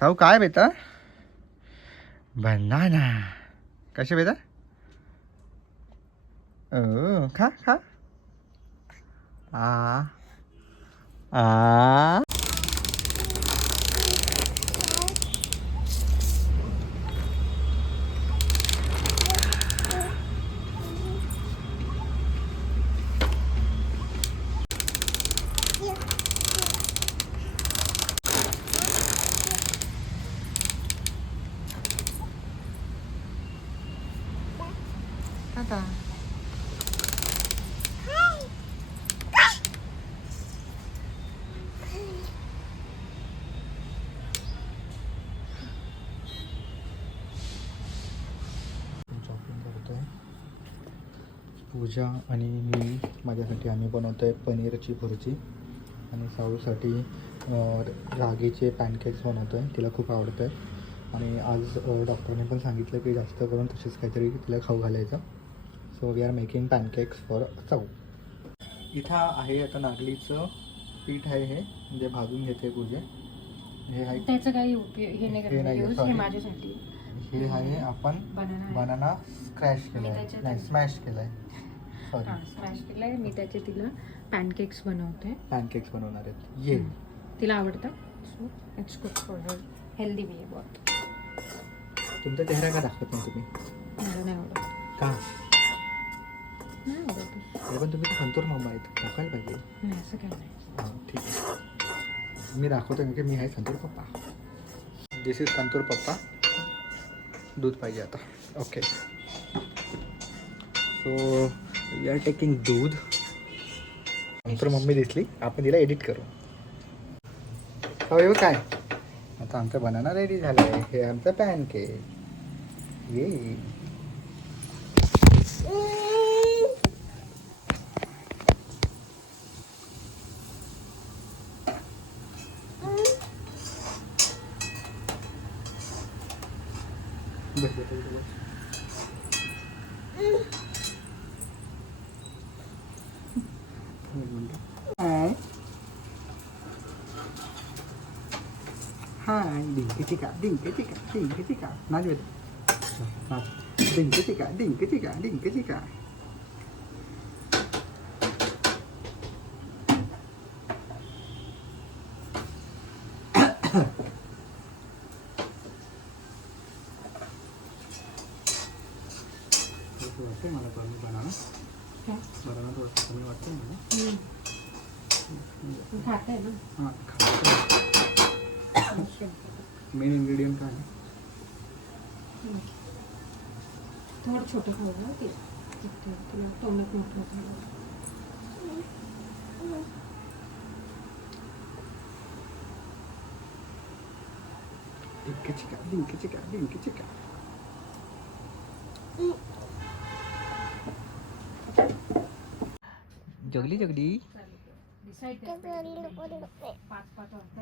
साऊ काय बेटा? बनाना. कसे बेटा? ओ खा खा. आ आ आता शॉपिंग करतोय. पूजा आणि मी माझ्यासाठी आम्ही बनवतोय पनीरची भुर्जी आणि साऊसाठी रागीचे पॅनकेक्स बनवतोय. तिला खूप आवडतं आहे आणि आज डॉक्टरने पण सांगितलं की जास्त करून तसेच काहीतरी तिला खाऊ घालायचं. So we are making pancakes for Sau. इथं आहे आता नागलीचं पीठ आहे, हे म्हणजे भाजून घेते पूजे. हे आहे त्याचं काही उपयोग हे नाही यूज, हे माझ्यासाठी. हे आहे आपण बनाना स्क्रॅश केलाय, नाही स्मॅश केलाय, सॉरी स्मॅश केलाय. मी त्याचे तिला पॅनकेक्स बनवते. पॅनकेक्स बनवणार आहेत. ये तिला आवडतं. So it's good for her, healthy way बहुत. तुमचा चेहरा का दाखवत नाही तुम्ही? मला नाही आवडत. का नाही आवडत. अरे पण तुम्ही संतूर मम्मा आहेत, दाखवायला पाहिजे. नाही असं काही नाही. हां ठीक आहे, मी दाखवतो की मी आहे संतूर पप्पा. दिस इज संतूर पप्पा. दूध पाहिजे आता. Okay so we are taking doodh. Santoor mummy दिसली, आपण तिला एडिट करू. हो काय आता आमचा बनाना रेडी झाला आहे. हे आमचं पॅनकेक. ये बस बस बस. हाय डिंकी चिका डिंकी चिका डिंकी चिका. नाच बेटा नाच. डिंकी चिका डिंकी चिका डिंकी चिका. वाटतंय मला कमी बनाना. बनाना थोडंसं कमी वाटतंय मला. खाते ना. हां खायचं. मेन इन्ग्रेडियंट काय आहे? थोडं छोटं खाऊ ना ते, तुला तोंडात मोठं खाऊ. डिंकी चिका डिंकी चिका डिंकी चिका. जगली जगली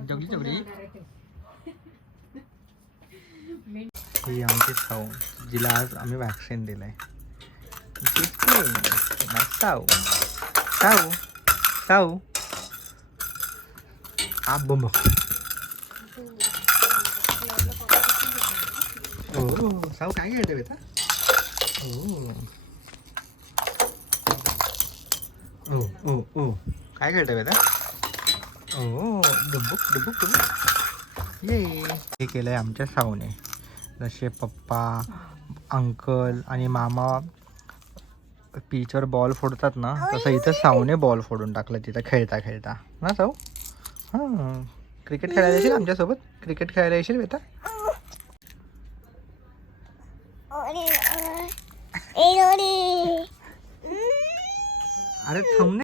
जगली जगली. ही आमची साऊ, जिला आज आम्ही वॅक्सिन दिलंय. साऊ साऊ साऊ बंब. हो साऊ काय खेळते बेटा? ओ ओ ओ काय खेळते बेटा? ओ डुबुक डुबुक डुबुक. ये हे केलंय आमच्या साऊने. जसे पप्पा अंकल आणि मामा पिचवर बॉल फोडतात ना, तसं इथं साऊने बॉल फोडून टाकलं तिथं खेळता खेळता ना साऊ. हां क्रिकेट खेळायला येशील आमच्यासोबत? क्रिकेट खेळायला येशील बेटा? अरे थांब.